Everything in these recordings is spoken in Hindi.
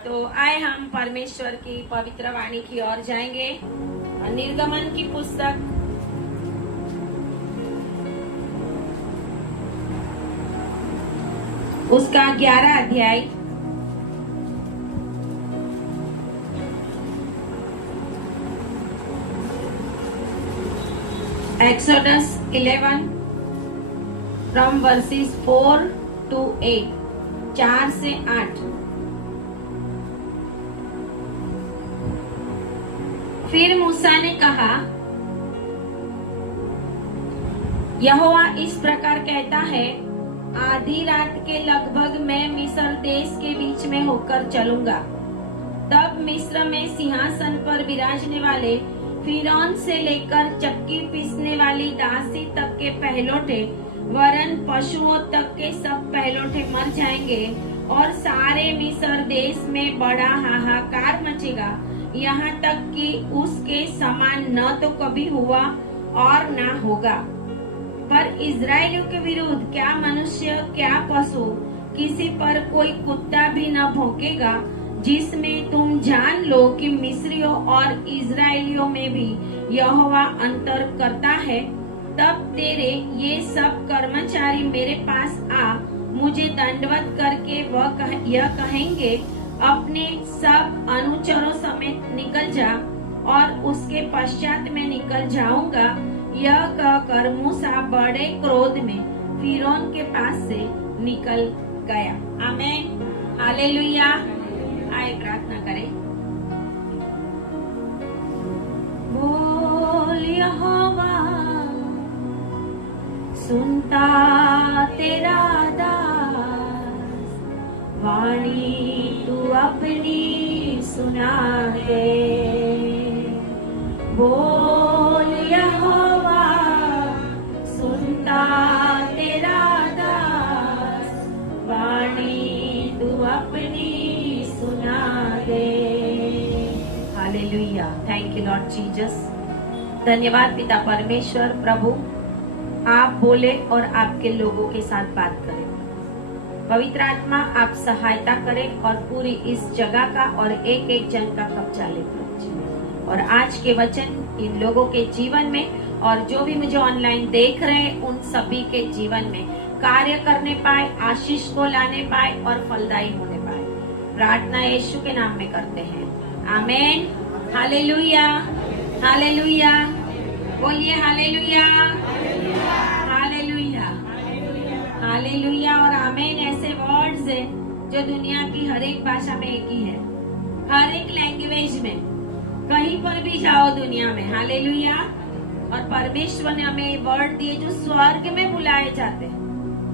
तो आए हम परमेश्वर की पवित्र वाणी की ओर जाएंगे। निर्गमन की पुस्तक उसका 11 अध्याय एक्सोडस 11 फ्रॉम वर्सेस 4 to 8, 4 से 8। फिर मूसा ने कहा, यहोवा इस प्रकार कहता है, आधी रात के लगभग मैं मिस्र देश के बीच में होकर चलूंगा। तब मिस्र में सिंहासन पर विराजने वाले फिरौन से लेकर चक्की पीसने वाली दासी तक के पहलौठे वरन पशुओं तक के सब पहलौठे मर जाएंगे और सारे मिस्र देश में बड़ा हाहाकार मचेगा, यहाँ तक कि उसके समान न तो कभी हुआ और न होगा। पर इजराइलियों के विरुद्ध क्या मनुष्य क्या पशु किसी पर कोई कुत्ता भी न भौंकेगा, जिसमें तुम जान लो कि मिस्रियों और इजराइलियों में भी यहोवा अंतर करता है। तब तेरे ये सब कर्मचारी मेरे पास आ मुझे दंडवत करके यह कहेंगे, अपने सब अनुचरों समेत निकल जा। और उसके पश्चात मैं निकल जाऊंगा। यह कहकर मूसा बड़े क्रोध में फिरौन के पास से निकल गया। आमीन, हालेलुया। आए प्रार्थना करें। बोल यहोवा, सुनता तेरा दास, वाणी तू अपनी सुना दे। बोल यहोवा, सुनता तेरा दास, वाणी तू अपनी सुना दे। Hallelujah. Thank you Lord Jesus. धन्यवाद पिता परमेश्वर। प्रभु आप बोले और आपके लोगों के साथ बात करें। पवित्र आत्मा आप सहायता करें और पूरी इस जगह का और एक एक जन का कब्जा ले और आज के वचन इन लोगों के जीवन में और जो भी मुझे ऑनलाइन देख रहे हैं उन सभी के जीवन में कार्य करने पाए, आशीष को लाने पाए और फलदायी होने पाए। प्रार्थना यीशु के नाम में करते हैं, आमीन। Hallelujah, hallelujah. बोलिए हालेलुया, हालेलुया, हालेलुया और आमीन। ऐसे वर्ड्स है जो दुनिया की हर एक भाषा में एक ही है, हर एक लैंग्वेज में, कहीं पर भी जाओ दुनिया में। हालेलुया। और परमेश्वर ने हमें वर्ड दिए जो स्वर्ग में बुलाए जाते हैं।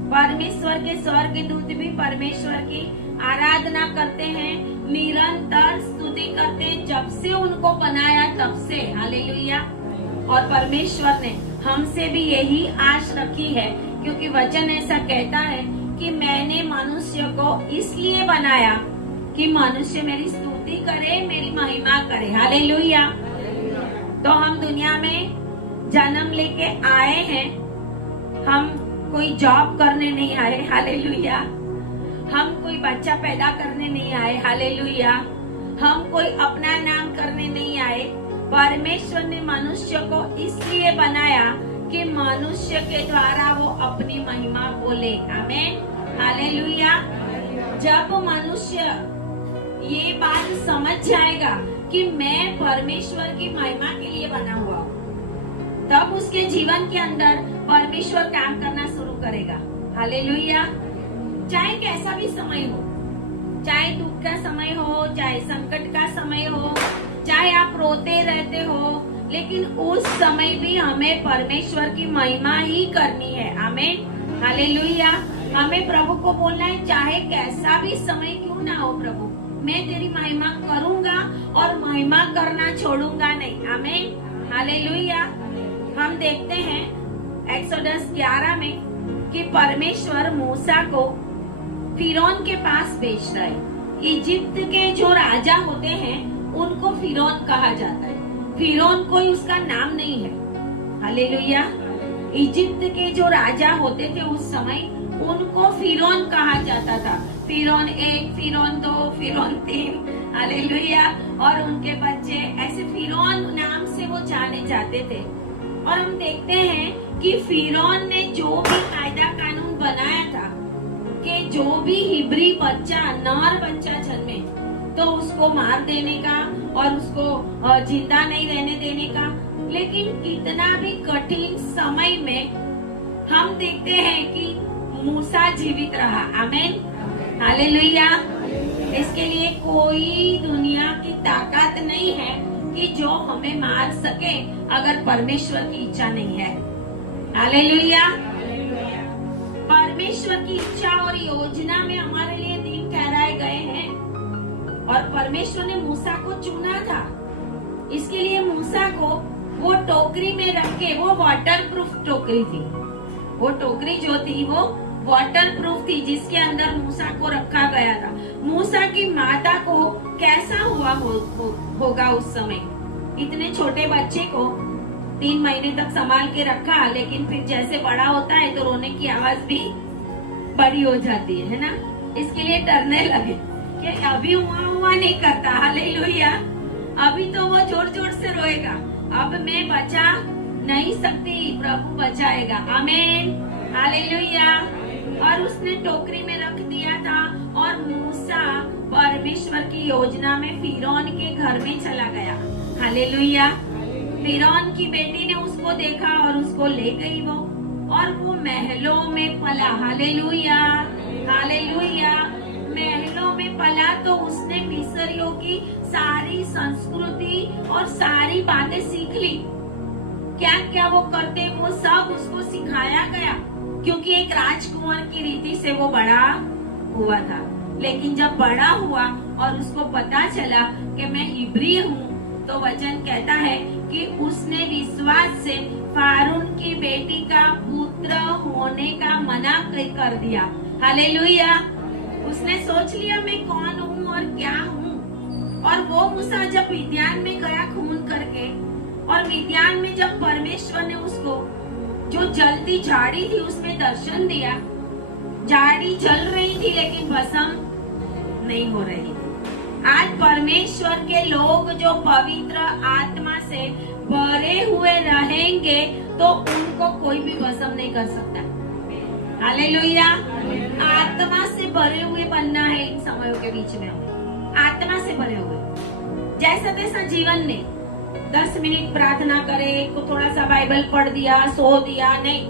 परमेश्वर के स्वर्ग दूत भी परमेश्वर की आराधना करते हैं, निरंतर स्तुति करते हैं, जब से उनको बनाया तब से। हालेलुया। और परमेश्वर ने हमसे भी यही आश रखी है, क्योंकि वचन ऐसा कहता है कि मैंने मनुष्य को इसलिए बनाया कि मनुष्य मेरी स्तुति करे, मेरी महिमा करे। हालेलुया। तो हम दुनिया में जन्म लेके आए हैं, हम कोई जॉब करने नहीं आए। हालेलुया। हम कोई बच्चा पैदा करने नहीं आए। हालेलुया। हम कोई अपना नाम करने नहीं आए। परमेश्वर ने मनुष्य को इसलिए बनाया कि मनुष्य के द्वारा वो अपनी महिमा बोले। आमीन, हालेलुया। जब मनुष्य ये बात समझ जाएगा कि मैं परमेश्वर की महिमा के लिए बना हुआ हूँ, तब उसके जीवन के अंदर परमेश्वर काम करना शुरू करेगा। हालेलुया। चाहे कैसा भी समय हो, चाहे दुख का समय हो, चाहे संकट का समय हो, चाहे आप रोते रहते हो, लेकिन उस समय भी हमें परमेश्वर की महिमा ही करनी है। आमीन, हालेलुया। हमें प्रभु को बोलना है, चाहे कैसा भी समय क्यों ना हो, प्रभु मैं तेरी महिमा करूंगा और महिमा करना छोड़ूंगा नहीं। आमीन, हालेलुया। हम देखते हैं एक्सोडस 11 में कि परमेश्वर मूसा को फिरौन के पास भेजता है। इजिप्ट के जो राजा होते हैं उनको फिरौन कहा जाता है। फिरौन कोई उसका नाम नहीं है। हालेलुया। इजिप्ट के जो राजा होते थे उस समय उनको फिरौन कहा जाता था, फिरौन 1, फिरौन 2, फिरौन 3, हालेलुया। और उनके बच्चे ऐसे फिरौन नाम से वो जाने जाते थे। और हम देखते हैं कि फिरौन ने जो भी कायदा कानून बनाया था कि जो भी हिब्री बच्चा, नर बच्चा जन्मे तो उसको मार देने का और उसको जिंदा नहीं रहने देने का। लेकिन कितना भी कठिन समय में हम देखते हैं कि मूसा जीवित रहा। आमीन, हालेलुया। इसके लिए कोई दुनिया की ताकत नहीं है कि जो हमें मार सके अगर परमेश्वर की इच्छा नहीं है। हालेलुया। परमेश्वर की इच्छा और योजना में हमारे लिए दिन ठहराए गए हैं और परमेश्वर ने मूसा को चुना था। इसके लिए मूसा को वो टोकरी में रख के, वो वाटरप्रूफ टोकरी थी, वो टोकरी जो थी वो वाटरप्रूफ थी जिसके अंदर मूसा को रखा गया था। मूसा की माता को कैसा हुआ होगा उस समय? इतने छोटे बच्चे को 3 महीने तक संभाल के रखा, लेकिन फिर जैसे बड़ा होता है तो रोने की आवाज भी बड़ी हो जाती है ना। इसके लिए डरने लगे कि अभी हुआ नहीं करता। हालेलुया। अभी तो वो जोर जोर से रोएगा, अब मैं बचा नहीं सकती, प्रभु बचाएगा। आमीन, हालेलुया। और उसने टोकरी में रख दिया था और मूसा परमेश्वर की योजना में फिरौन के घर में चला गया। हालेलुया। फिरौन की बेटी ने उसको देखा और उसको ले गई वो, और वो महलों में पला। Hallelujah, hallelujah. महलों में पला तो उसने मिस्रियों की सारी संस्कृति और सारी बातें सीख ली। क्या क्या वो करते वो सब उसको सिखाया गया, क्योंकि एक राजकुमार की रीति से वो बड़ा हुआ था। लेकिन जब बड़ा हुआ और उसको पता चला कि मैं हिब्री हूँ, तो वचन कहता है कि उसने विश्वास से फारून की बेटी का पुत्र होने का मना कर दिया। हालेलुया। उसने सोच लिया मैं कौन हूँ और क्या हूँ। और वो मूसा जब मिद्यान में गया खून करके, और मिद्यान में जब परमेश्वर ने उसको जो जलती झाड़ी थी उसमें दर्शन दिया, झाड़ी जल रही थी लेकिन भस्म नहीं हो रही। आज परमेश्वर के लोग जो पवित्र आत्मा से भरे हुए रहेंगे तो उनको कोई भी भस्म नहीं कर सकता। हालेलुया। आत्मा से भरे हुए बनना है इन समयों के बीच में, आत्मा से भरे हुए। जैसा तैसा जीवन नहीं, 10 मिनट प्रार्थना करे, को थोड़ा सा बाइबल पढ़ दिया, सो दिया, नहीं।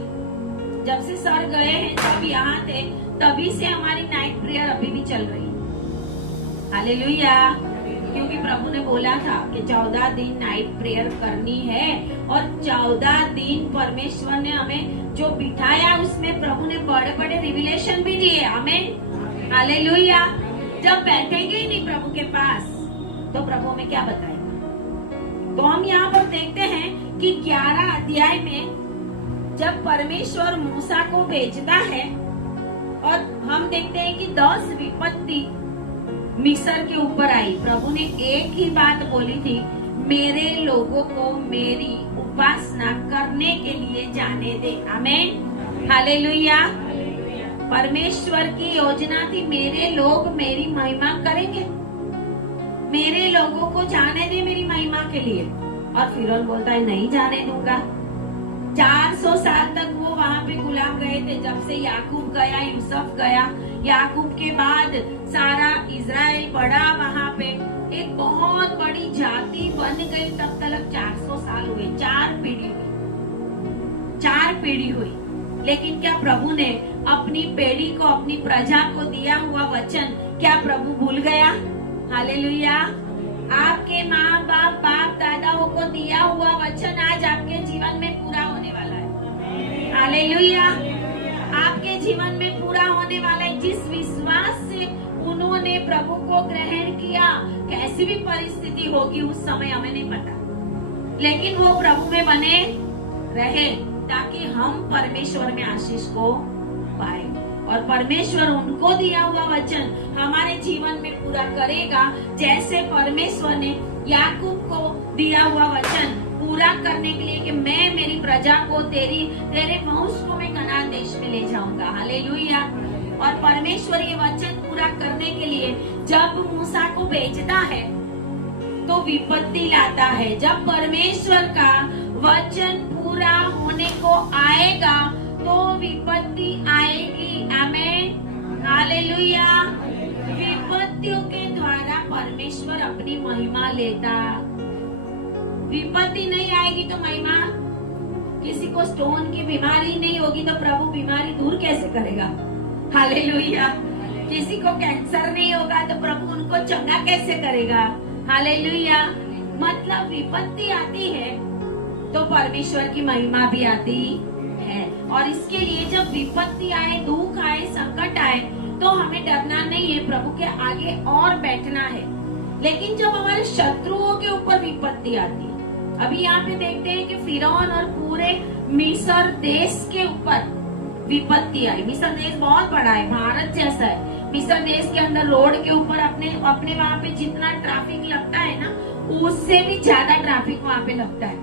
जब से सर गए हैं तब यहाँ थे, तभी से हमारी नाइट प्रेयर अभी भी चल रही है। हालेलुया। क्योंकि प्रभु ने बोला था कि 14 दिन नाइट प्रेयर करनी है, और 14 दिन परमेश्वर ने हमें जो बिठाया उसमें प्रभु ने बड़े बड़े रिविलेशन भी दिए। आमीन, हालेलुया। जब बैठेंगे ही नहीं प्रभु के पास तो प्रभु हमें क्या बताएगा? तो हम यहाँ पर देखते हैं कि 11 अध्याय में जब परमेश्वर मूसा को भेजता है, और हम देखते हैं कि 10 विपत्ति मिस्र के ऊपर आई। प्रभु ने एक ही बात बोली थी, मेरे लोगों को मेरी उपासना करने के लिए जाने दे। आमीन, हालेलुया। परमेश्वर की योजना थी, मेरे लोग मेरी महिमा करेंगे, मेरे लोगों को जाने दे मेरी महिमा के लिए। और फिरौन बोलता है नहीं जाने दूंगा। 400 साल तक वो वहाँ पे गुलाम रहे थे। जब से याकूब गया, यूसुफ गया, याकूब के बाद सारा इजराइल बढ़ा, वहाँ पे एक बहुत बड़ी जाति बन गई। तब तक 400 साल हुए, 4 पीढ़ी हुई। लेकिन क्या प्रभु ने अपनी पीढ़ी को, अपनी प्रजा को दिया हुआ वचन क्या प्रभु भूल गया? हालेलुया। आपके माँ बाप, बाप दादाओं को दिया हुआ वचन आज आपके जीवन में पूरा होने वाला है। हालेलुया। आपके जीवन में पूरा होने वाला है। जिस विश्वास से उन्होंने प्रभु को ग्रहण किया, कैसी भी परिस्थिति होगी उस समय हमें नहीं पता, लेकिन वो प्रभु में बने रहे ताकि हम परमेश्वर में आशीष को पाए, और परमेश्वर उनको दिया हुआ वचन हमारे जीवन में पूरा करेगा। जैसे परमेश्वर ने याकूब को दिया हुआ वचन पूरा करने के लिए कि मैं मेरी प्रजा को तेरे वंश को मैं कनान देश में ले जाऊंगा। हालेलुया। और परमेश्वर ये वचन पूरा करने के लिए जब मूसा को भेजता है तो विपत्ति लाता है। जब परमेश्वर का वचन पूरा होने को आएगा तो विपत्ति आएगी। आमेन, हालेलुया। विपत्तियों के द्वारा परमेश्वर अपनी महिमा लेता। विपत्ति नहीं आएगी तो महिमा, किसी को स्टोन की बीमारी नहीं होगी तो प्रभु बीमारी दूर कैसे करेगा? हालेलुया। किसी को कैंसर नहीं होगा तो प्रभु उनको चंगा कैसे करेगा? हालेलुया। मतलब विपत्ति आती है तो परमेश्वर की महिमा भी आती है। और इसके लिए जब विपत्ति आए, दुख आए, संकट आए तो हमें डरना नहीं है, प्रभु के आगे और बैठना है। लेकिन जब हमारे शत्रुओं के ऊपर विपत्ति आती है, अभी यहाँ पे देखते हैं कि फिरौन और पूरे मिस्र देश के ऊपर विपत्ति आई। मिस्र देश बहुत बड़ा है, भारत जैसा है। मिस्र देश के अंदर रोड के ऊपर अपने वहाँ पे जितना ट्रैफिक लगता है ना, उससे भी ज्यादा ट्रैफिक वहाँ पे लगता है।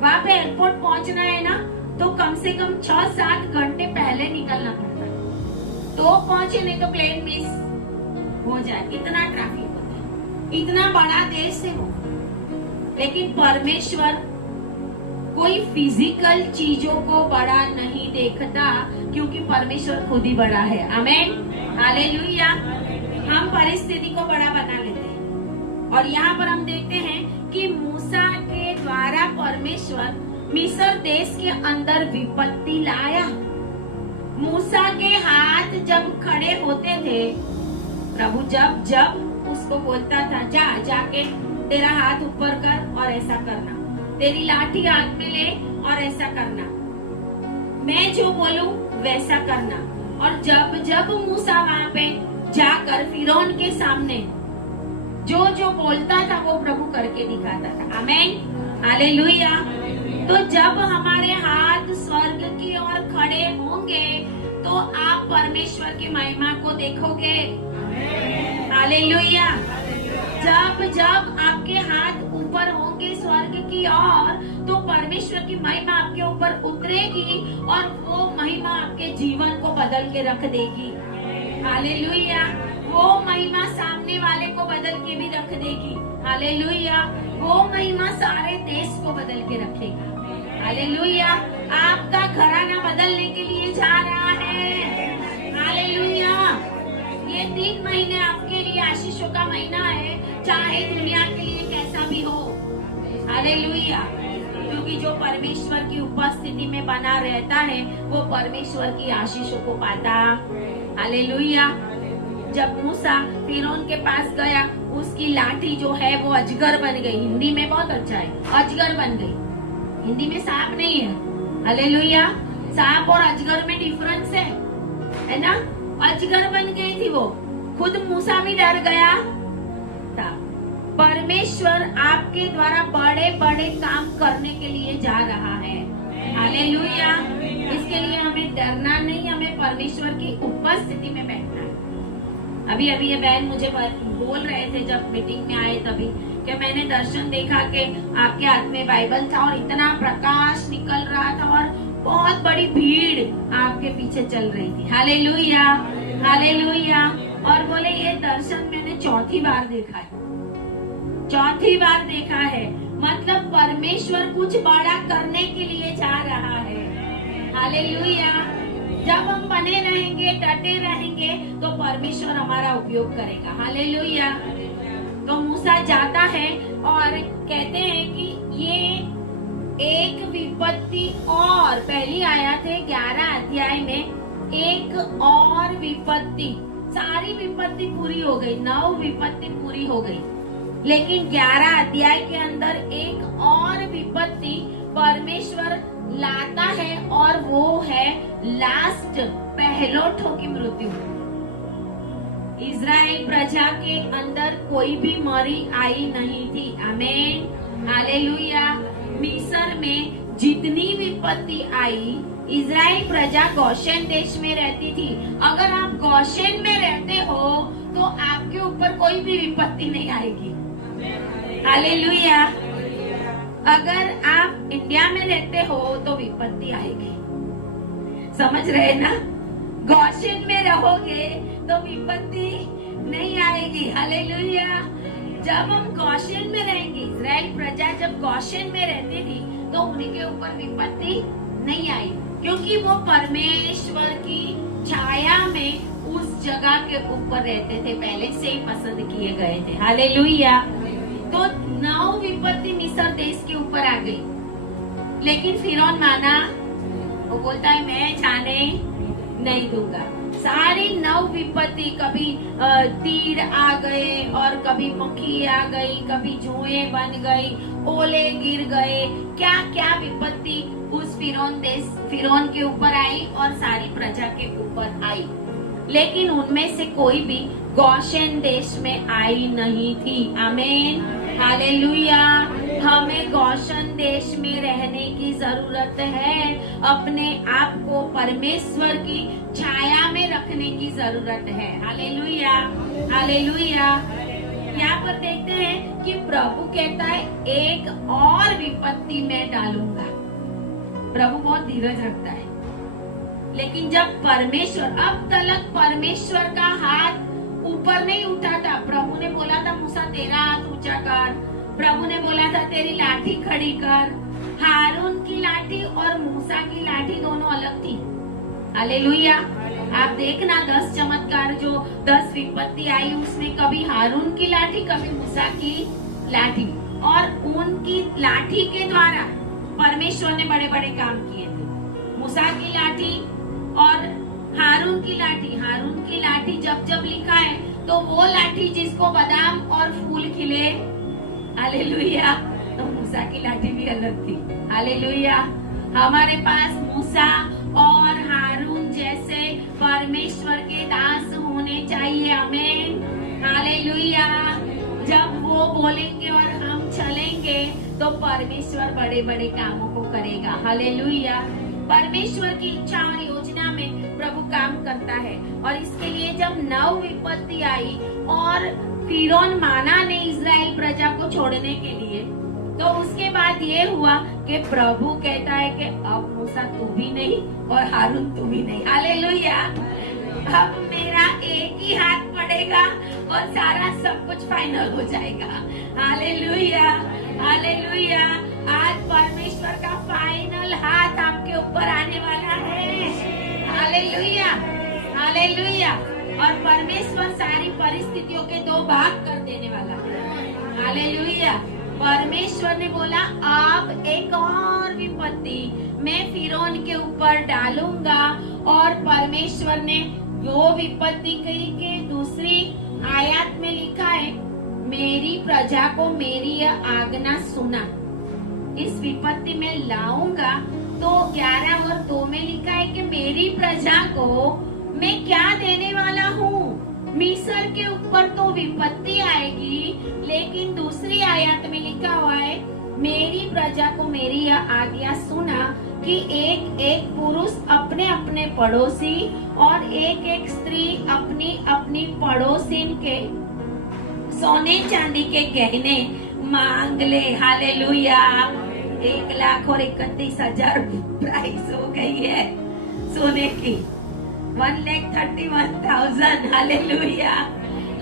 वहाँ पे एयरपोर्ट पहुँचना है ना तो कम से कम 6-7 घंटे पहले निकलना पड़ता है, तो पहुंचे, नहीं तो प्लेन मिस हो जाए। इतना ट्रैफिक होता है, इतना बड़ा देश है वो। लेकिन परमेश्वर कोई फिजिकल चीजों को बड़ा नहीं देखता, क्योंकि परमेश्वर खुद ही बड़ा है। आमेन, हालेलुया। हम परिस्थिति को बड़ा बना लेते हैं। और यहाँ पर हम देखते हैं कि मूसा के द्वारा परमेश्वर मिस्र देश के अंदर विपत्ति लाया। मूसा के हाथ जब खड़े होते थे, प्रभु जब जब उसको बोलता था जाके तेरा हाथ ऊपर कर और ऐसा करना, तेरी लाठी हाथ में ले और ऐसा करना, मैं जो बोलूं वैसा करना। और जब जब मूसा वहाँ पे जाकर फिरौन के सामने जो जो बोलता था वो प्रभु करके दिखाता था। आमीन, हालेलुया। तो जब हमारे हाथ स्वर्ग की ओर खड़े होंगे तो आप परमेश्वर की महिमा को देखोगे। हालेलुया। जब जब आपके हाथ ऊपर होंगे स्वर्ग की ओर तो परमेश्वर की महिमा आपके ऊपर उतरेगी और वो महिमा आपके जीवन को बदल के रख देगी। हालेलुया। वो महिमा सामने वाले को बदल के भी रख देगी। हालेलुया। वो महिमा सारे देश को बदल के रखेगी। हालेलुया। आपका घराना बदलने के लिए जा रहा है। हालेलुया। ये 3 महीने आपके लिए आशीषों का महीना है, चाहे दुनिया के लिए कैसा भी हो। हालेलुया। क्योंकि जो परमेश्वर की उपस्थिति में बना रहता है वो परमेश्वर की आशीषों को पाता। हालेलुया। जब मूसा फिरौन के पास गया, उसकी लाठी जो है वो अजगर बन गई। हिंदी में बहुत अच्छा है, अजगर बन गई। हिंदी में सांप नहीं है। हालेलुया। सांप और अजगर में डिफरेंस है ना। अजगर बन गई थी वो, खुद मूसा भी डर गया था। परमेश्वर आपके द्वारा बड़े बड़े काम करने के लिए जा रहा है। हालेलुया। इसके लिए हमें डरना नहीं, हमें परमेश्वर की उपस्थिति में बैठना है। अभी ये बहन मुझे बोल रहे थे जब मीटिंग में आए तभी कि मैंने दर्शन देखा कि आपके हाथ में बाइबल था और इतना प्रकाश निकल रहा था और बहुत बड़ी भीड़ आपके पीछे चल रही थी। Hallelujah, hallelujah. और बोले ये दर्शन मैंने 4थी बार देखा है, 4थी बार देखा है। मतलब परमेश्वर कुछ बड़ा करने के लिए जा रहा है। हालेलुया। जब हम बने रहेंगे, डटे रहेंगे तो परमेश्वर हमारा उपयोग करेगा। हालेलुया। तो मूसा जाता है और कहते हैं कि ये एक विपत्ति और, पहली आयत है 11 अध्याय में, एक और विपत्ति, सारी विपत्ति पूरी हो गई, 9 विपत्ति पूरी हो गई, लेकिन 11 अध्याय के अंदर एक और विपत्ति परमेश्वर लाता है और वो है लास्ट, पहलोठों की मृत्यु। इज़राइल प्रजा के अंदर कोई भी मरी आई नहीं थी। आमीन, हालेलुया। मिस्र में जितनी विपत्ति आई, इज़राइल प्रजा गोशेन देश में रहती थी। अगर आप गोशेन में रहते हो तो आपके ऊपर कोई भी विपत्ति नहीं आएगी। हालेलुया। अगर आप इंडिया में रहते हो तो विपत्ति आएगी। समझ रहे ना? गोशेन में रहोगे तो विपत्ति नहीं आएगी। हालेलुया। जब हम गोशेन में रहेंगे, इस्राएल प्रजा जब गोशेन में रहती थी तो उनके ऊपर विपत्ति नहीं आई, क्योंकि वो परमेश्वर की छाया में उस जगह के ऊपर रहते थे, पहले से ही पसंद किए गए थे। हालेलुया। तो 9 विपत्ति मिस्र देश के ऊपर आ गई, लेकिन फिरौन माना, वो बोलता है मैं जाने नहीं दूंगा। सारी 9 विपत्ति, कभी तीर आ गए और कभी मक्खी आ गई, कभी जुएं बन गई, ओले गिर गए, क्या क्या विपत्ति उस फिरौन के ऊपर आई और सारी प्रजा के ऊपर आई, लेकिन उनमें से कोई भी गोशेन देश में आई नहीं थी। आमीन, हालेलुया। हमें गोशेन देश में रहने की जरूरत है, अपने आप को परमेश्वर की छाया में रखने की जरूरत है। Hallelujah, hallelujah. यहाँ पर देखते हैं कि प्रभु कहता है एक और विपत्ति मैं डालूंगा। प्रभु बहुत धीरज रखता है, लेकिन जब परमेश्वर, अब तक परमेश्वर का हाथ ऊपर नहीं उठा था। प्रभु ने बोला था मूसा तेरा हाथ ऊंचा कर, प्रभु ने बोला था तेरी लाठी खड़ी कर। हारून की लाठी और मूसा की लाठी दोनों अलग थी। हालेलुया। आप देखना 10 चमत्कार जो 10 विपत्ति आई, उसमें कभी हारून की लाठी, कभी मूसा की लाठी, और उनकी लाठी के द्वारा परमेश्वर ने बड़े बड़े काम किए थे। मूसा की लाठी और हारून की लाठी, हारून की लाठी जब जब लिखा है तो वो लाठी जिसको बादाम और फूल खिले। हालेलुया। तो मूसा की लाठी भी अलग थी। हालेलुया। हमारे पास मूसा और हारून जैसे परमेश्वर के दास होने चाहिए। आमीन, हालेलुया। जब वो बोलेंगे और हम चलेंगे तो परमेश्वर बड़े बड़े कामों को करेगा। हालेलुया। परमेश्वर की इच्छा और योजना में प्रभु काम करता है, और इसके लिए जब 9 विपत्ति आई और फिरौन माना ने इस्राएल प्रजा को छोड़ने के लिए, तो उसके बाद ये हुआ कि प्रभु कहता है कि अब मूसा तू भी नहीं और हारून तू भी नहीं। हालेलुया। अब मेरा एक ही हाथ पड़ेगा और सारा सब कुछ फाइनल हो जाएगा। Hallelujah, hallelujah. आज परमेश्वर का फाइनल हाथ आपके ऊपर आने वाला है। Hallelujah, hallelujah. और परमेश्वर सारी परिस्थितियों के 2 भाग कर देने वाला है। हालेलुया। परमेश्वर ने बोला अब एक और विपत्ति मैं फिरौन के ऊपर डालूंगा, और परमेश्वर ने वो विपत्ति कही कि दूसरी आयत में लिखा है मेरी प्रजा को मेरी यह आज्ञा सुना। इस विपत्ति में लाऊंगा, तो 11 और 2 में लिखा है कि मेरी प्रजा को मैं क्या देने वाला हूँ। मिस्र के ऊपर तो विपत्ति आएगी, लेकिन दूसरी आयत में लिखा हुआ है मेरी प्रजा को मेरी यह आज्ञा सुना कि एक एक पुरुष अपने अपने पड़ोसी और एक एक स्त्री अपनी अपनी पड़ोसिन के सोने चांदी के गहने मांग ले। हालेलुया। 1,31,000 प्राइस हो गई है सोने की, 1,31,000। Hallelujah,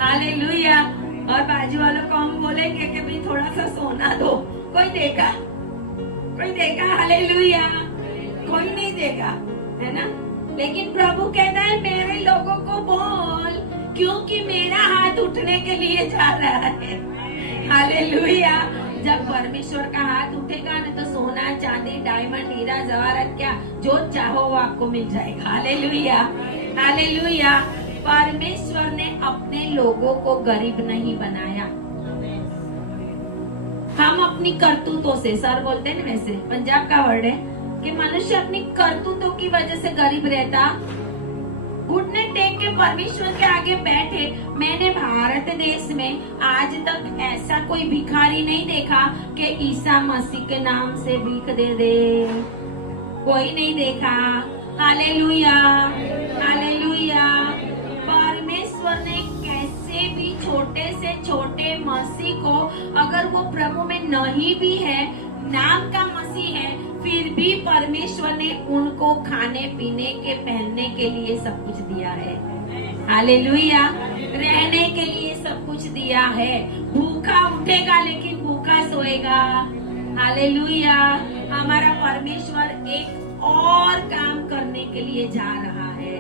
hallelujah. और बाजू वालों को हम बोलेंगे कि भाई थोड़ा सा सोना दो, कोई देगा? कोई देगा? हालेलुया। कोई नहीं देगा, है ना? लेकिन प्रभु कहता है मेरे लोगों को बोल, क्योंकि मेरा हाथ उठने के लिए जा रहा है। हालेलुया। जब परमेश्वर का हाथ उठेगा ना, तो सोना चांदी डायमंड हीरा जवाहरात क्या जो चाहो वो आपको मिल जाएगा। Hallelujah, hallelujah. परमेश्वर ने अपने लोगों को गरीब नहीं बनाया। हम अपनी करतूतों से, सर बोलते हैं ना, वैसे पंजाब का वर्ड है कि मनुष्य अपनी करतूतों की वजह से गरीब रहता। घुटने टेक के परमेश्वर के आगे बैठे। मैंने भारत देश में आज तक ऐसा कोई भिखारी नहीं देखा कि ईसा मसीह के नाम से भीख दे दे। कोई नहीं देखा। Hallelujah, hallelujah. परमेश्वर ने कैसे भी छोटे से छोटे मसीह को, अगर वो प्रभु में नहीं भी है, नाम का मसीह है, फिर भी परमेश्वर ने उनको खाने पीने के पहनने के लिए सब कुछ दिया है। हालेलुया। रहने के लिए सब कुछ दिया है। भूखा उठेगा लेकिन भूखा सोएगा। हालेलुया। हमारा परमेश्वर एक और काम करने के लिए जा रहा है।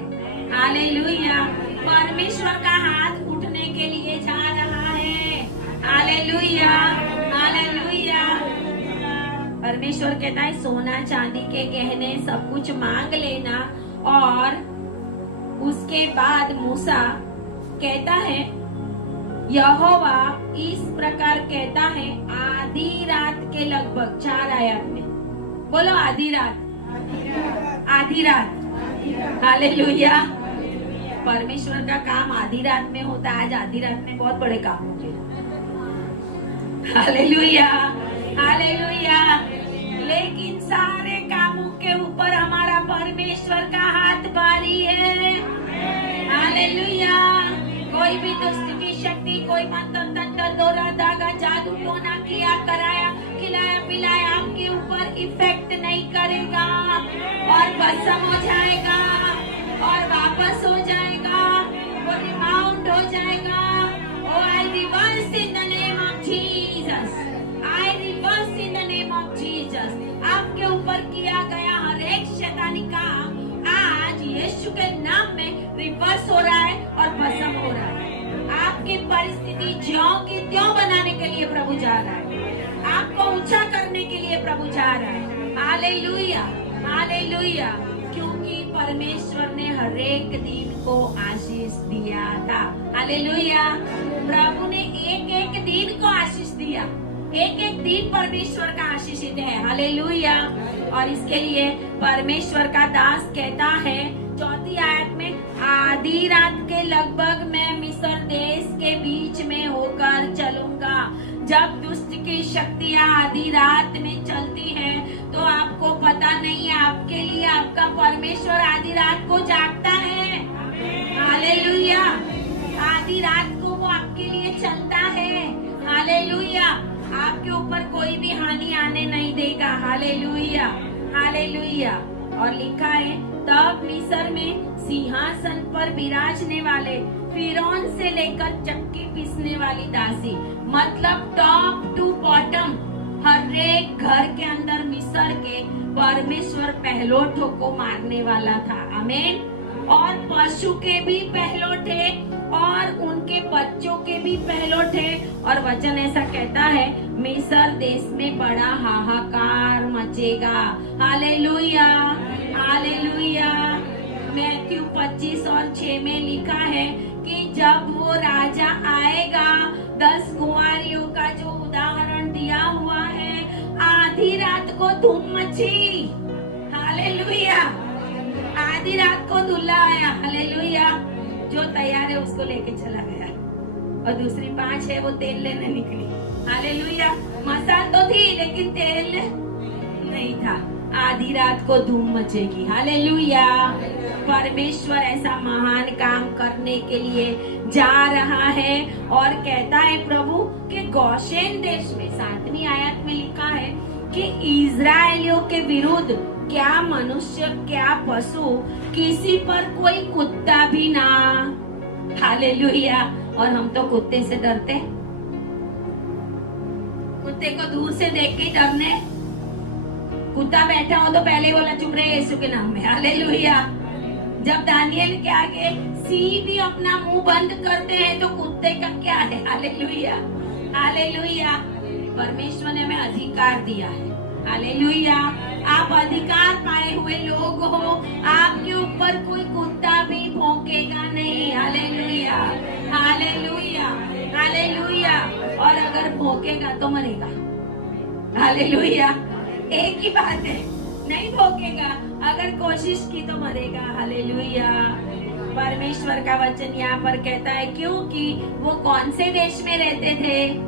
हालेलुया। परमेश्वर का हाथ उठने के लिए जा रहा है। Hallelujah, hallelujah. परमेश्वर कहता है सोना चांदी के गहने सब कुछ मांग लेना। और उसके बाद मूसा कहता है, यहोवा इस प्रकार कहता है, आधी रात के लगभग 4 आयत में बोलो आधी रात, आधी रात। हालेलुया। परमेश्वर का काम आधी रात में होता है। आज आधी रात में बहुत बड़े काम होते हैं। Hallelujah, hallelujah. लेकिन सारे कामों के ऊपर हमारा परमेश्वर का हाथ भारी है। हालेलुया। कोई भी दुष्ट की शक्ति, कोई मंत्र तंत्र दौरा धागा जादू टोना किया कराया खिलाया पिलाया आपके ऊपर इफेक्ट नहीं करेगा और भस्म हो जाएगा और वापस हो जाएगा, वो रिबाउंड हो जाएगा। Oh, I reverse in the name of Jesus. I reverse in the name of Jesus. आपके ऊपर किया गया हर एक शैतानी काम आज यीशु के नाम में रिवर्स हो रहा है और भस्म हो रहा है। आपकी परिस्थिति ज्यों की त्यों बनाने के लिए प्रभु जा रहा है। आपको ऊंचा करने के लिए प्रभु जा रहा है। Hallelujah, hallelujah. क्योंकि परमेश्वर ने हर एक दिन को आशीष दिया था। हालेलुया। प्रभु ने एक एक दिन को आशीष दिया। एक एक दिन परमेश्वर का आशीषित है। हालेलुया। और इसके लिए परमेश्वर का दास कहता है 4 आयत में, आधी रात के लगभग मैं मिस्र देश के बीच में होकर चलूंगा। जब दुष्ट की शक्तियाँ आधी रात में चलती हैं तो आपको पता नहीं है, आपके लिए आपका परमेश्वर आधी रात को जागता है। हालेलुया। आधी रात को वो आपके लिए चलता है। हालेलुया। आपके ऊपर कोई भी हानि आने नहीं देगा। Hallelujah, hallelujah. और लिखा है, तब मिस्र में सिंहासन पर विराजने वाले फिरौन से लेकर चक्की पीसने वाली दासी, मतलब टॉप टू बॉटम हर एक घर के अंदर मिस्र के परमेश्वर पहलोठों को मारने वाला था। आमीन। और पशु के भी पहलोठे और उनके बच्चों के भी पहलोठे। और वचन ऐसा कहता है, मिस्र देश में बड़ा हाहाकार मचेगा। Hallelujah, hallelujah. मैथ्यू 25 और 6 में लिखा है कि जब वो राजा आएगा, 10 कुंवारियों का जो उदाहरण दिया हुआ है, आधी रात को धूम मची। हालेलुया। आधी रात को दूल्हा आया। हालेलुया। जो तैयार है उसको लेके चला गया और दूसरी 5 है वो तेल लेने निकली। हालेलुया। मसाल तो थी लेकिन तेल नहीं था। आधी रात को धूम मचेगी। हालेलुया। परमेश्वर ऐसा महान काम करने के लिए जा रहा है। और कहता है प्रभु कि गोशेन देश में 7वीं आयत में लिखा है कि इजराइलियों के विरुद्ध क्या मनुष्य क्या पशु, किसी पर कोई कुत्ता भी ना। हालेलुया। और हम तो कुत्ते से डरते, कुत्ते को दूर से देख के डरने। कुत्ता बैठा हो तो पहले बोला चुप रहे यीशु के नाम में। हालेलुया। जब दानियल के आगे सिंह भी अपना मुंह बंद करते हैं तो कुत्ते का क्या है। Hallelujah, hallelujah. परमेश्वर ने हमें अधिकार दिया है। हालेलुया। आप अधिकार पाए हुए लोग हो। आपके ऊपर कोई कुत्ता भी भौंकेगा नहीं। Hallelujah, hallelujah, hallelujah. और अगर भौंकेगा तो मरेगा। हालेलुया। एक ही बात है, नहीं भौंकेगा, अगर कोशिश की तो मरेगा। हालेलुया। परमेश्वर का वचन यहाँ पर कहता है, क्योंकि वो कौन से देश में रहते थे?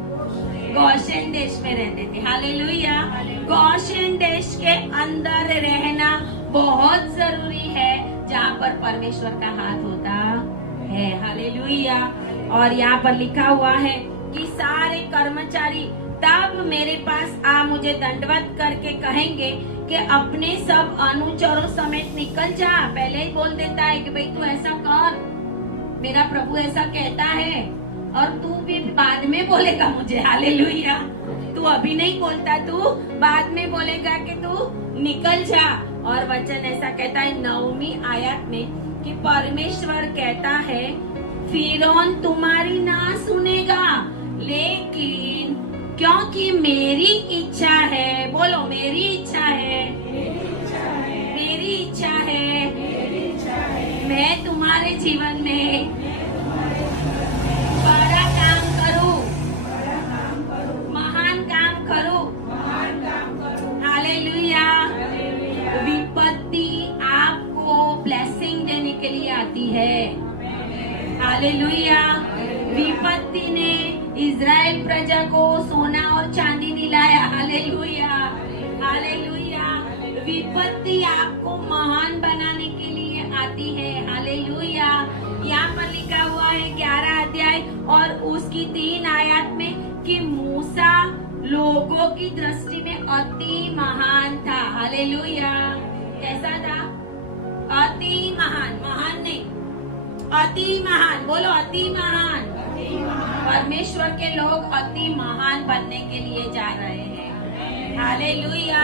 गोशेन देश में रहते थे। हालेलुया। गोशेन देश के अंदर रहना बहुत जरूरी है, जहाँ पर परमेश्वर का हाथ होता है। हालेलुया। और यहाँ पर लिखा हुआ है कि सारे कर्मचारी तब मेरे पास आ मुझे दंडवत करके कहेंगे कि अपने सब अनुचरों समेत निकल जा। पहले ही बोल देता है कि भाई तू ऐसा कर, मेरा प्रभु ऐसा कहता है, और तू भी बाद में बोलेगा मुझे। हालेलुया। तू अभी नहीं बोलता, तू बाद में बोलेगा कि तू निकल जा। और वचन ऐसा कहता है 9वीं आयत में कि परमेश्वर कहता है फिरौन तुम्हारी ना सुनेगा, लेकिन क्योंकि मेरी इच्छा है, बोलो मेरी इच्छा है, मेरी इच्छा है, मैं तुम्हारे जीवन में बड़ा काम करूं, महान काम करूं। हालेलुया। विपत्ति आपको ब्लेसिंग देने के लिए आती है। हालेलुया। विपत्ति ने इज़राइल प्रजा को सोना और चांदी दिलाया। Hallelujah, hallelujah. विपत्ति आपको महान बनाने के लिए आती है। हालेलुया। यहाँ पर लिखा हुआ है 11 अध्याय और उसकी 3 आयत में कि मूसा लोगों की दृष्टि में अति महान था। हालेलुया। कैसा था? अति महान, महान नहीं, अति महान। बोलो अति महान। परमेश्वर के लोग अति महान बनने के लिए जा रहे हैं। हालेलुया।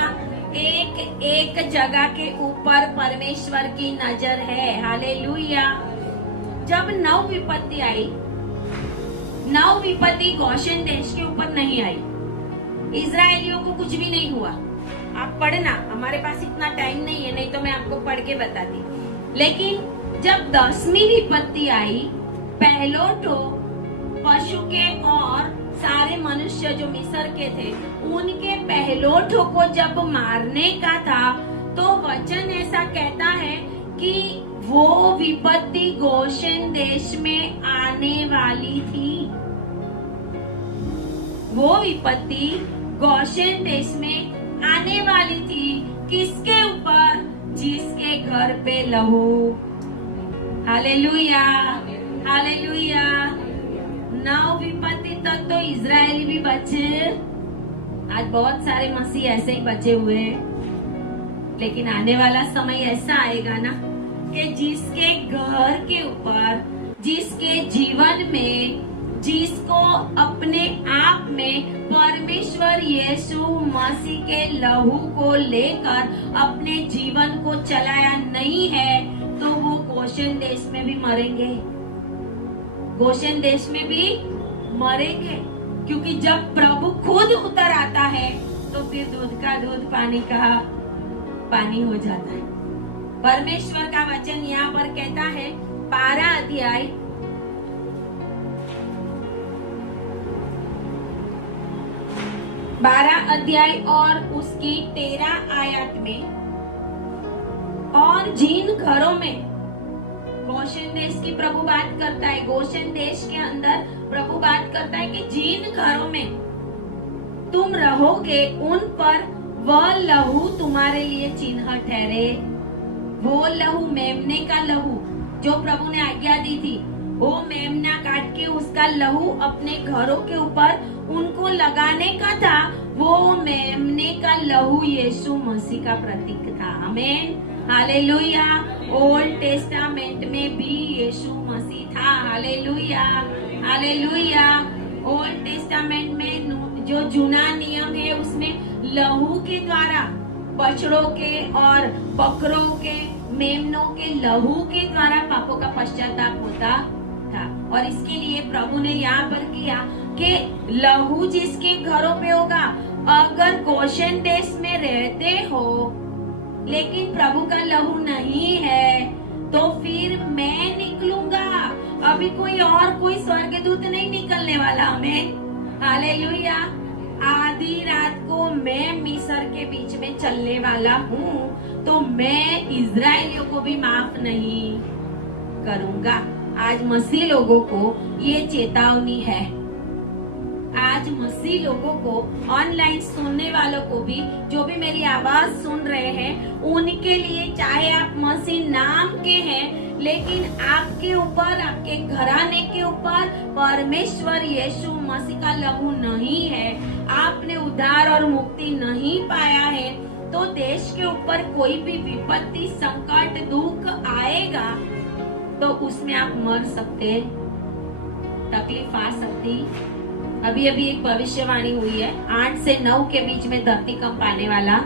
एक जगह के ऊपर परमेश्वर की नजर है। हालेलुया। जब 9 विपत्ति आई, 9 विपत्ति गोशेन देश के ऊपर नहीं आई, इजरायलियों को कुछ भी नहीं हुआ। आप पढ़ना, हमारे पास इतना टाइम नहीं है, नहीं तो मैं आपको पढ़ के बताती। लेकिन जब 10वीं विपत्ति आई, पहलोठो पशु के और सारे मनुष्य जो मिस्र के थे उनके पहलोठों को जब मारने का था, तो वचन ऐसा कहता है कि वो विपत्ति गोशेन देश में आने वाली थी। वो विपत्ति गोशेन देश में आने वाली थी। किसके ऊपर? जिसके घर पे लहू। Hallelujah, hallelujah. 9 विपत्ति तक तो इजरायली भी बचे। आज बहुत सारे मसीह ऐसे ही बचे हुए हैं, लेकिन आने वाला समय ऐसा आएगा ना कि जिसके घर के ऊपर, जिसके जीवन में, जिसको अपने आप में परमेश्वर यीशु मसीह के लहू को लेकर अपने जीवन को चलाया नहीं है, तो वो गोशेन देश में भी मरेंगे। गोशेन देश में भी मरेंगे, क्योंकि जब प्रभु खुद उतर आता है तो फिर दूध का दूध, पानी का पानी हो जाता है। परमेश्वर का वचन यहाँ पर कहता है 12 अध्याय 12 अध्याय और उसकी 13 आयत में, और जिन घरों में, गोशेन देश की प्रभु बात करता है, गोशेन देश के अंदर प्रभु बात करता है कि जिन घरों में तुम रहोगे उन पर वह लहू तुम्हारे लिए चिन्ह ठहरे। वो लहू, मेमने का लहू जो प्रभु ने आज्ञा दी थी, वो मेमना काट के उसका लहू अपने घरों के ऊपर उनको लगाने का था। वो मेमने का लहू यीशु मसीह का प्रतीक था। आमीन, हालेलुया। ओल्ड टेस्टामेंट में भी यीशु मसीह था। Hallelujah, hallelujah. ओल्ड टेस्टामेंट में जो जूना नियम है उसमें लहू के द्वारा, बछड़ों के और बकरों के, मेमनों के लहू के द्वारा पापों का पश्चाताप होता था। और इसके लिए प्रभु ने यहाँ पर किया कि लहू जिसके घरों पे होगा, अगर गोशेन देश में रहते हो लेकिन प्रभु का लहू नहीं है, तो फिर मैं निकलूंगा। अभी कोई स्वर्गदूत नहीं निकलने वाला हमें। हालेलुया। आधी रात को मैं मिस्र के बीच में चलने वाला हूँ, तो मैं इजरायलियों को भी माफ नहीं करूंगा। आज मसीह लोगों को ये चेतावनी है। आज मसीह लोगों को, ऑनलाइन सुनने वालों को भी, जो भी मेरी आवाज सुन रहे हैं, उनके लिए, चाहे आप मसीह नाम के हैं लेकिन आपके ऊपर, आपके घराने के ऊपर परमेश्वर यीशु मसीह का लहू नहीं है, आपने उद्धार और मुक्ति नहीं पाया है, तो देश के ऊपर कोई भी विपत्ति, संकट, दुख आएगा तो उसमें आप मर सकते, तकलीफ आ सकती। अभी अभी एक भविष्यवाणी हुई है, 8 से 9 के बीच में धरती कंप आने वाला,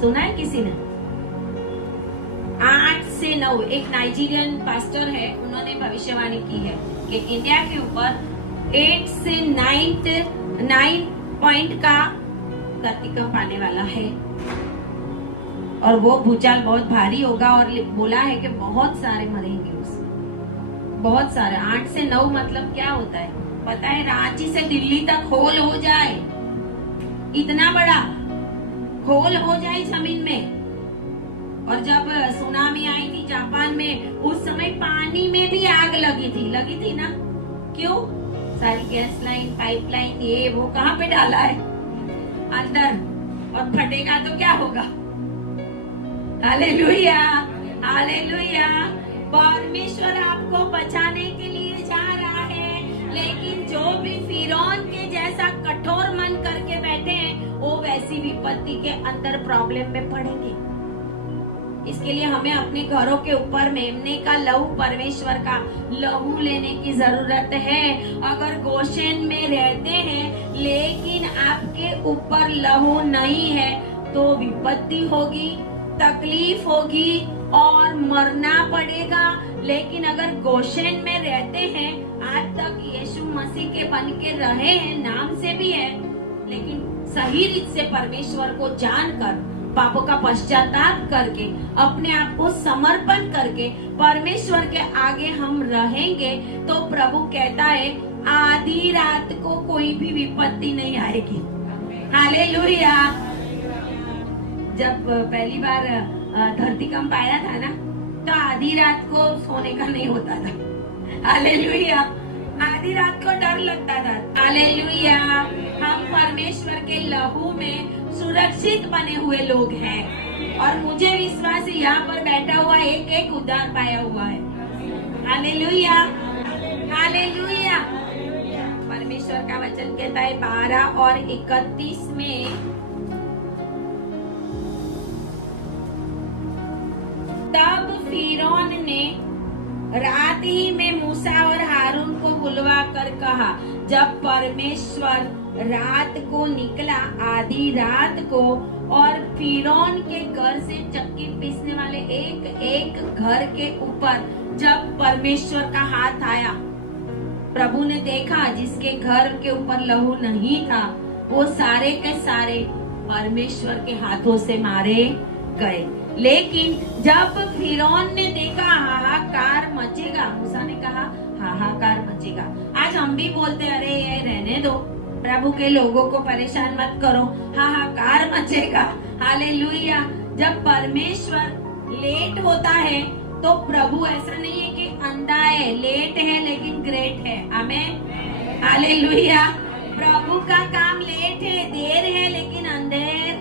सुना है किसी ने? 8 से 9, एक नाइजीरियन पास्टर है, उन्होंने भविष्यवाणी की है कि इंडिया के ऊपर 8 से 9 पॉइंट का धरती कंप आने वाला है और वो भूचाल बहुत भारी होगा और बोला है कि बहुत सारे मरेंगे उसमें, बहुत सारे। 8 से 9 मतलब क्या होता है पता है? रांची से दिल्ली तक होल हो जाए, इतना बड़ा होल हो जाए जमीन में। और जब सुनामी आई थी जापान में, उस समय पानी में भी आग लगी थी ना? क्यों? सारी गैस लाइन, पाइपलाइन, ये वो कहाँ पे डाला है? अंदर। और फटेगा तो क्या होगा? Hallelujah, hallelujah. परमेश्वर आपको बचाने के लिए जा रहा है, लेकिन जो भी फिरौन के जैसा कठोर मन करके बैठे हैं, वो वैसी विपत्ति के अंदर प्रॉब्लम में पड़ेंगे। इसके लिए हमें अपने घरों के ऊपर मेमने का लहू, परमेश्वर का लहू लेने की जरूरत है। अगर गोशेन में रहते हैं लेकिन आपके ऊपर लहू नहीं है तो विपत्ति होगी, तकलीफ होगी और मरना पड़ेगा। लेकिन अगर गोशेन में रहते हैं, आज तक यीशु मसीह के बन के रहे हैं, नाम से भी है, लेकिन सही रीत से परमेश्वर को जानकर, पापों का पश्चाताप करके, अपने आप को समर्पण करके परमेश्वर के आगे हम रहेंगे, तो प्रभु कहता है आधी रात को कोई भी विपत्ति नहीं आएगी। हालेलुया। जब पहली बार धरती कंप आया था ना, तो आधी रात को सोने का नहीं होता था। हालेलुया। आधी रात को डर लगता था। हालेलुया। हम परमेश्वर के लहू में सुरक्षित बने हुए लोग हैं और मुझे विश्वास है यहाँ पर बैठा हुआ एक एक उद्धार पाया हुआ है। Hallelujah, hallelujah. परमेश्वर का वचन कहता है 12 और 31 में, तब फिरौन ने रात ही में मूसा और हारून को बुलवा कर कहा। जब परमेश्वर रात को निकला, आधी रात को, और फिरौन के घर से चक्की पीसने वाले एक एक घर के ऊपर जब परमेश्वर का हाथ आया, प्रभु ने देखा जिसके घर के ऊपर लहू नहीं था, वो सारे के सारे परमेश्वर के हाथों से मारे गए। लेकिन जब फिरौन ने देखा हाहाकार मचेगा, मूसा ने कहा हाहाकार मचेगा। आज हम भी बोलते अरे ये रहने दो, प्रभु के लोगों को परेशान मत करो, हाहाकार मचेगा। हालेलुया। जब परमेश्वर लेट होता है तो प्रभु ऐसा नहीं है कि अंधा है, लेट है लेकिन ग्रेट है। आमेन, हालेलुया। प्रभु का काम लेट है, देर है, लेकिन अंधेर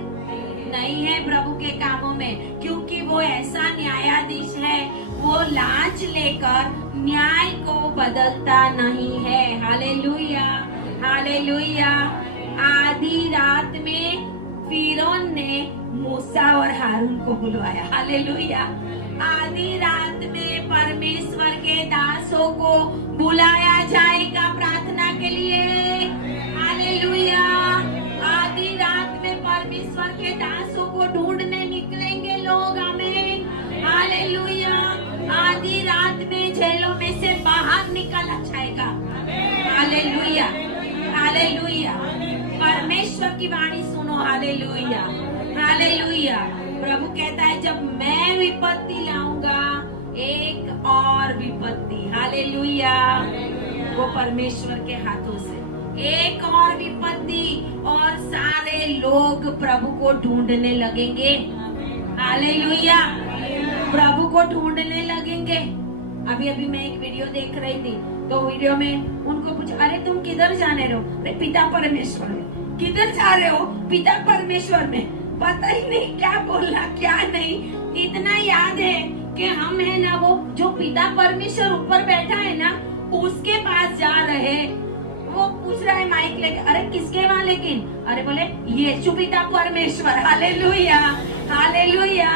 नहीं है प्रभु के कामों में, क्योंकि वो ऐसा न्यायाधीश है, वो लांच लेकर न्याय को बदलता नहीं है। Hallelujah, hallelujah. आधी रात में फिरौन ने मूसा और हारून को बुलवाया। हालेलुया। आधी रात में परमेश्वर के दासों को बुलाया जाएगा प्रार्थना के लिए। हालेलुया। आधी रात में परमेश्वर के दासों को ढूंढने निकलेंगे लोग। आमीन, हालेलुया। आधी रात में जेलों में से बाहर निकाला जाएगा। Hallelujah, hallelujah. परमेश्वर की वाणी सुनो। Hallelujah, hallelujah. प्रभु कहता है जब मैं विपत्ति लाऊंगा, एक और विपत्ति, हालेलुया, वो परमेश्वर के हाथों से एक और विपत्ति, और सारे लोग प्रभु को ढूंढने लगेंगे। हालेलुया। प्रभु को ढूंढने लगेंगे। अभी अभी मैं एक वीडियो देख रही थी, तो वीडियो में उनको पूछा अरे तुम किधर जाने रहे हो? अरे पिता परमेश्वर में। किधर जा रहे हो? पिता परमेश्वर में। पता ही नहीं क्या बोलना क्या नहीं। इतना याद है कि हम है ना, वो जो पिता परमेश्वर ऊपर बैठा है ना, उसके पास जा रहे। वो पूछ रहा है माइक लेके, अरे किसके वहां? लेकिन अरे बोले यीशु पिता परमेश्वर। Hallelujah, hallelujah.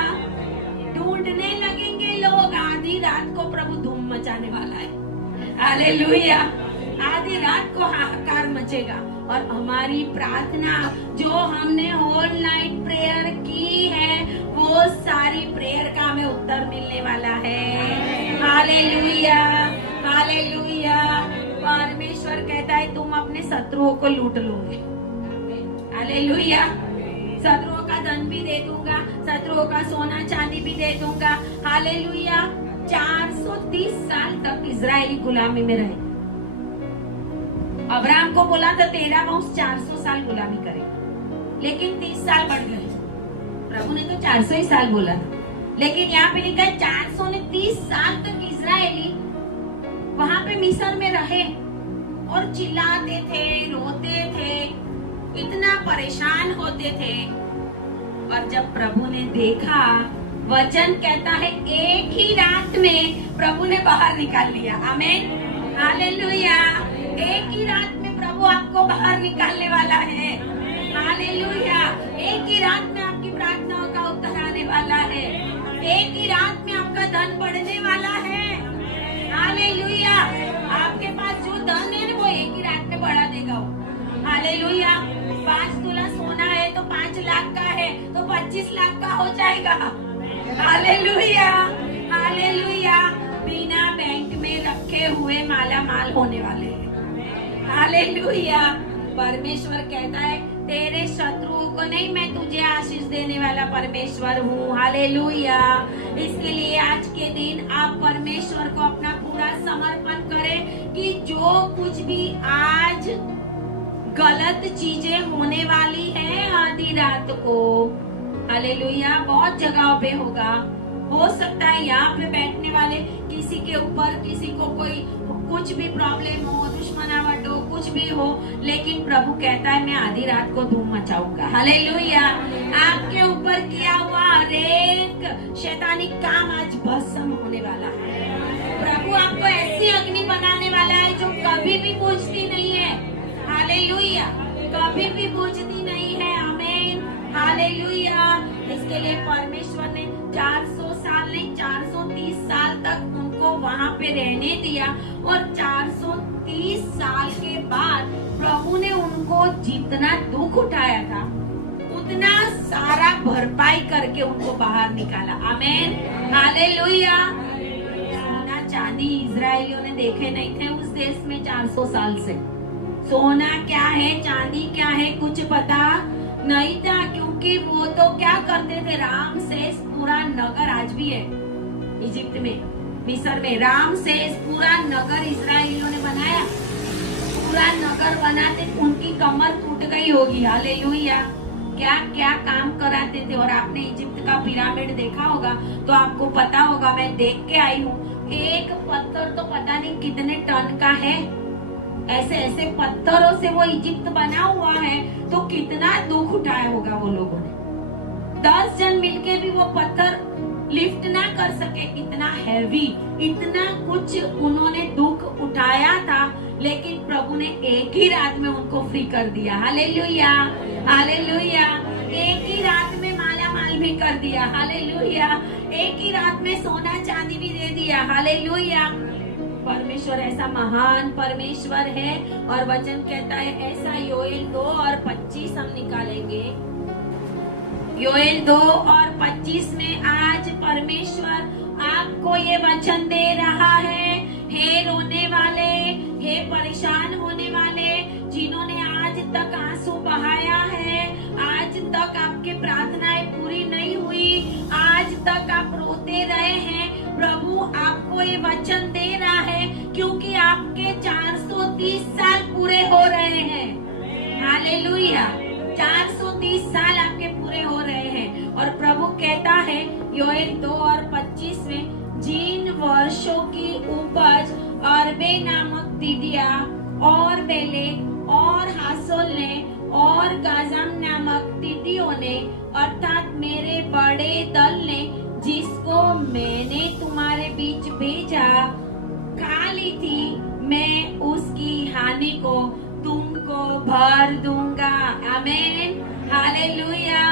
ढूंढने लगेंगे लोग, आधी रात को प्रभु धूम मचाने वाला है। हालेलुया, आधी रात को हाहाकार मचेगा। और हमारी प्रार्थना जो हमने होल नाइट प्रेयर की है, वो सारी प्रेयर का हमें उत्तर मिलने वाला है। Hallelujah, hallelujah. परमेश्वर कहता है तुम अपने शत्रुओं को लूट लोगे। हालेलुया। शत्रुओं का धन भी दे दूंगा, शत्रुओं का सोना चांदी भी दे दूंगा। हालेलुया। 430 साल तक इजरायली गुलामी में रहे। अब्राहम को बोला था तेरा वंश 400 साल गुलामी करेगा, लेकिन 30 साल बढ़ गए। प्रभु ने तो 400 ही साल बोला था, लेकिन यहाँ पे लिखा है 430 साल तक इजरायली वहां पे मिस्र में रहे और चिल्लाते थे, रोते थे, इतना परेशान होते थे। और जब प्रभु ने देखा, वचन कहता है एक ही रात में प्रभु ने बाहर निकाल लिया। आमीन, हालेलुया। एक ही रात में प्रभु आपको बाहर निकालने वाला है। हालेलुया। एक ही रात में आपकी प्रार्थनाओं का उत्तर आने वाला है। एक ही रात में आपका धन बढ़ने वाला है। हालेलुया। आपके पास जो धन है ना, वो एक ही रात में बढ़ा देगा वो। हालेलुया। 5 तोला सोना है तो 5 लाख का है तो 25 लाख का हो जाएगा। Hallelujah, hallelujah. बिना बैंक में रखे हुए माला माल होने वाले हैं। हालेलुया। परमेश्वर कहता है तेरे शत्रुओं को नहीं, मैं तुझे आशीष देने वाला परमेश्वर हूँ। हालेलुया। इसके लिए आज के दिन आप परमेश्वर को अपना पूरा समर्पण करें कि जो कुछ भी आज गलत चीजें होने वाली है आधी रात को, हालेलुया, बहुत जगहों पे होगा। हो सकता है यहाँ पे बैठने वाले किसी के ऊपर किसी को कोई कुछ भी प्रॉब्लम हो, दुश्मनावट हो, कुछ भी हो, लेकिन प्रभु कहता है मैं आधी रात को धूम मचाऊंगा। हालेलुया। आपके ऊपर किया हुआ हरेक शैतानी काम आज भस्म होने वाला है। प्रभु आपको ऐसी अग्नि बनाने वाला है जो कभी भी बुझती नहीं है। हालेलुया, कभी भी बुझती नहीं है। आमीन, हालेलुया। इसके लिए परमेश्वर ने 400 साल नहीं 430 साल तक उनको वहां पे रहने दिया और 430 साल के बाद प्रभु ने उनको जितना दुख उठाया था उतना सारा भरपाई करके उनको बाहर निकाला। आमीन, हालेलुया। सोना चांदी इजरायलियों ने देखे नहीं थे उस देश में 400 साल से। सोना क्या है, चांदी क्या है, कुछ पता नहीं था, क्योंकि वो तो क्या करते थे, रामसेस पूरा नगर आज भी है इजिप्ट में, मिस्र में। रामसेस पूरा नगर इजरायलियों ने बनाया। पूरा नगर बनाते उनकी कमर टूट गई होगी। हालेलुया। क्या क्या काम कराते थे। और आपने इजिप्ट का पिरामिड देखा होगा तो आपको पता होगा, मैं देख के आई हूँ, एक पत्थर तो पता नहीं कितने टन का है। ऐसे ऐसे पत्थरों से वो इजिप्ट बना हुआ है, तो कितना दुख उठाया होगा वो लोगों ने। 10 जन मिलके भी वो पत्थर लिफ्ट ना कर सके, इतना हैवी, इतना कुछ उन्होंने दुख उठाया था। लेकिन प्रभु ने एक ही रात में उनको फ्री कर दिया। Hallelujah, hallelujah. एक ही रात में माला माल भी कर दिया। हालेलुया। एक ही रात में सोना चांदी भी दे दिया। हालेलुया। परमेश्वर ऐसा महान परमेश्वर है। और वचन कहता है ऐसा योएल 2:25 हम निकालेंगे। योएल 2:25 में आज परमेश्वर आपको ये वचन दे रहा है, हे रोने वाले, हे परेशान होने वाले, जिन्होंने आज तक आंसू बहाया है, आज तक आपकी प्रार्थनाएं पूरी नहीं हुई, आज तक आप रोते रहे हैं, प्रभु आपको ये वचन दे रहा है क्योंकि आपके 430 साल पूरे हो रहे हैं। हालेलुया। 430 साल आपके पूरे हो रहे हैं। और प्रभु कहता है योएल 2:25 में, जिन वर्षों की उपज अरबे नामक तिदिया और बेले और हासोल ने और गाजम नामक तिदियों ने, अर्थात मेरे बड़े दल ने, जिसको मैंने को तुमको भर दूंगा। आमीन, हालेलुया।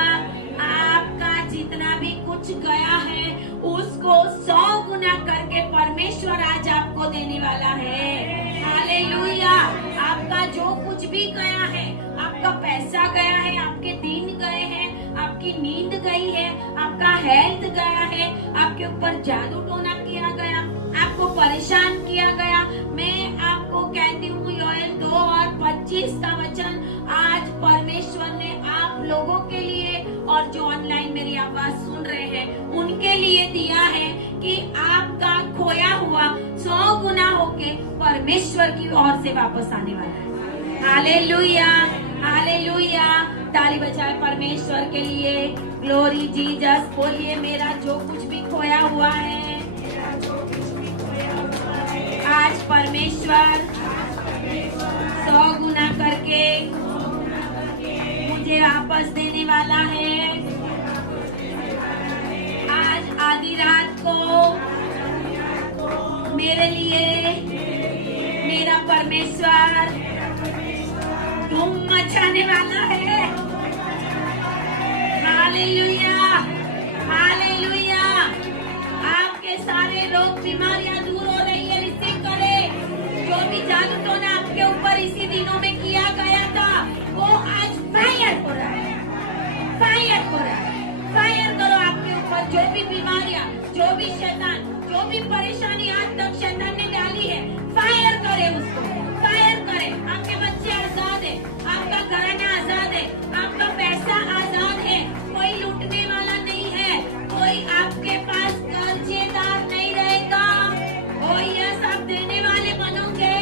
आपका जितना भी कुछ गया है उसको 100 गुना करके परमेश्वर आज आपको देने वाला है। हालेलुया। आपका जो कुछ भी गया है, आपका पैसा गया है, आपके दिन गए हैं, आपकी नींद गई है, आपका हेल्थ गया है, आपके ऊपर जादू टोना किया गया, आपको परेशान किया गया, मैं आपको कहती हूँ योएल 2:25 का वचन आज परमेश्वर ने आप लोगों के लिए और जो ऑनलाइन मेरी आवाज सुन रहे हैं उनके लिए दिया है कि आपका खोया हुआ 100 गुना होके परमेश्वर की ओर से वापस आने वाला है। Hallelujah, hallelujah. ताली बजाए परमेश्वर के लिए। Glory Jesus. बोलिए मेरा जो कुछ भी खोया हुआ है आज परमेश्वर 100 गुना करके मुझे वापस देने वाला है। आज आधी रात को मेरे लिए मेरा परमेश्वर धूम मचाने वाला है। Hallelujah, hallelujah. आपके सारे रोग बीमारियां दूर हो रही है। रिसीव करें। जो भी जादू टोना आपके ऊपर इसी दिनों में किया गया था वो आज फायर हो रहा है, फायर हो रहा है। फायर करो आपके ऊपर जो भी बीमारियां, जो भी शैतान, जो भी परेशानी आज तक शैतान ने डाली है, फायर करे उसको, फायर करे। आपके बच्चे आजाद है, आपका घराना आजाद है, आपका पैसा आजाद है, कोई लूटने वाला नहीं है, कोई आपके पास कर्जेदार नहीं रहेगा। ओ यस, आप देने वाले बनोगे।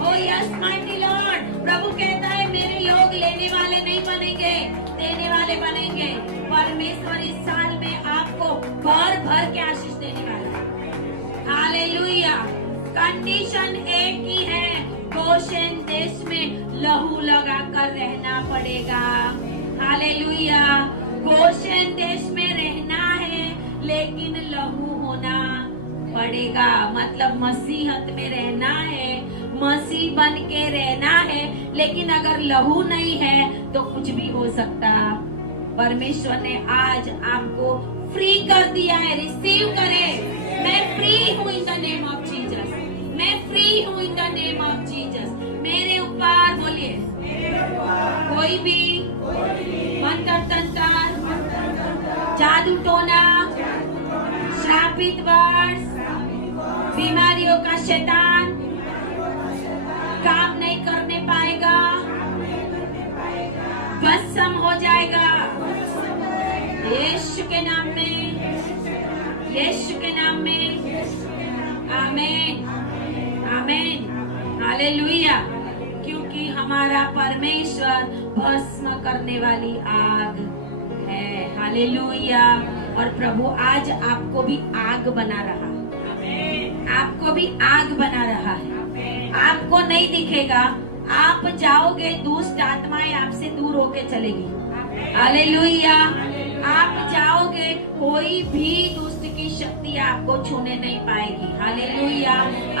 Oh yes mighty Lord. प्रभु कहता है मेरे लोग लेने वाले नहीं बनेंगे, देने वाले बनेंगे। परमेश्वर इस साल में आपको भर भर के आशीष देने वाला है। हालेलुया। कंडीशन एक ही है, गोशेन देश में लहू लगा कर रहना पड़ेगा। हालेलुया। गोशेन देश में रहना है लेकिन लहू होना पड़ेगा। मतलब मसीहत में रहना है, मसीह बन के रहना है, लेकिन अगर लहू नहीं है तो कुछ भी हो सकता। परमेश्वर ने आज आपको फ्री कर दिया है। रिसीव करें। मैं फ्री हूँ in the name of Jesus. मैं फ्री हूँ in the name of Jesus. मेरे ऊपर बोलिए कोई भी मंत्र तंत्र, जादू टोना, श्रापित वर्ष, बीमारियों का शैतान काम नहीं करने पाएगा, भस्म हो जाएगा यीशु के नाम में, यीशु के नाम में। आमीन, आमीन, हालेलुया। क्योंकि हमारा परमेश्वर भस्म करने वाली आग है। हालेलुया। और प्रभु आज आपको भी आग बना रहा है, आपको भी आग बना रहा है। आपको नहीं दिखेगा, आप जाओगे, दुष्ट आत्माएं आपसे दूर होके चलेगी। हालेलुया। आप जाओगे, कोई भी दुष्ट की शक्ति आपको छूने नहीं पाएगी। हालेलुया।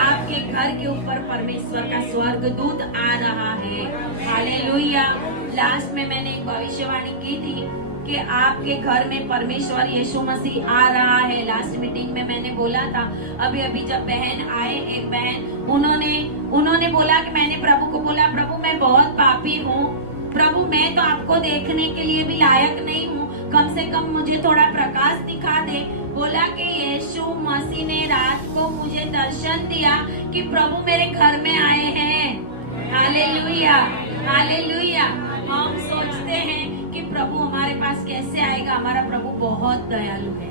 आपके घर के ऊपर परमेश्वर का स्वर्गदूत आ रहा है। हालेलुया। लास्ट में मैंने एक भविष्यवाणी की थी कि आपके घर में परमेश्वर यीशु मसीह आ रहा है। लास्ट मीटिंग में मैंने बोला था। अभी अभी जब बहन आए, एक बहन, उन्होंने बोला कि मैंने प्रभु को बोला, प्रभु मैं बहुत पापी हूँ, प्रभु मैं तो आपको देखने के लिए भी लायक नहीं हूँ, कम से कम मुझे थोड़ा प्रकाश दिखा दे। बोला कि यीशु मसीह ने रात को मुझे दर्शन दिया कि प्रभु मेरे घर में आए हैं। Hallelujah, hallelujah. हम सोचते हैं कि प्रभु हमारे पास कैसे आएगा। हमारा प्रभु बहुत दयालु है,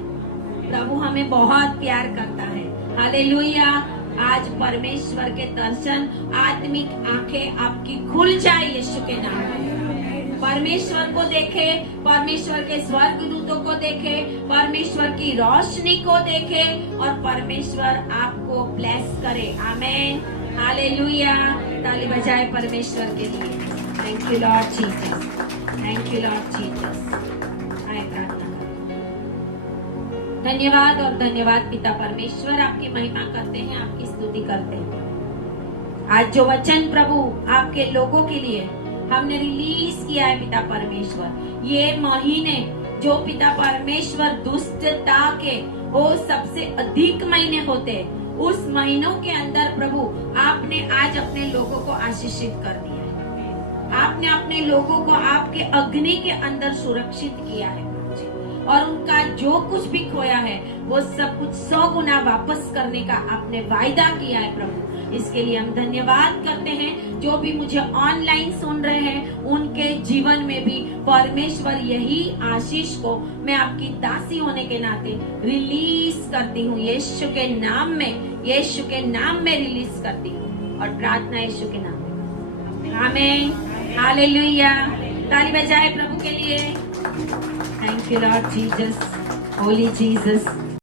प्रभु हमें बहुत प्यार करता है। हालेलुया। आज परमेश्वर के दर्शन, आत्मिक आंखें आपकी खुल जाए यीशु के नाम में। परमेश्वर को देखे, परमेश्वर के स्वर्गदूतों को देखे, परमेश्वर की रोशनी को देखे और परमेश्वर आपको ब्लेस करे। आमीन, हालेलुया। ताली बजाए परमेश्वर के लिए। Thank you Lord Jesus, thank you Lord Jesus. आए प्रार्थना। धन्यवाद और धन्यवाद पिता परमेश्वर, आपकी महिमा करते हैं, आपकी स्तुति करते हैं। आज जो वचन प्रभु आपके लोगों के लिए हमने रिलीज किया है पिता परमेश्वर, ये महीने जो पिता परमेश्वर दुष्टता के वो सबसे अधिक महीने होते हैं, उस महीनों के अंदर प्रभु आपने आज अपने लोगों को आशीषित कर दिया है। आपने अपने लोगों को आपके अग्नि के अंदर सुरक्षित किया है और उनका जो कुछ भी खोया है वो सब कुछ 100 गुना वापस करने का आपने वायदा किया है प्रभु। इसके लिए हम धन्यवाद करते हैं। जो भी मुझे ऑनलाइन सुन रहे हैं उनके जीवन में भी परमेश्वर यही आशीष को मैं आपकी दासी होने के नाते रिलीज करती हूँ। यीशु के नाम में, यीशु के नाम में रिलीज करती हूँ और प्रार्थना यीशु के नाम में, आमीन, हालेलुया। ताली बजाए प्रभु के लिए। Thank you Lord Jesus, Holi Jesus.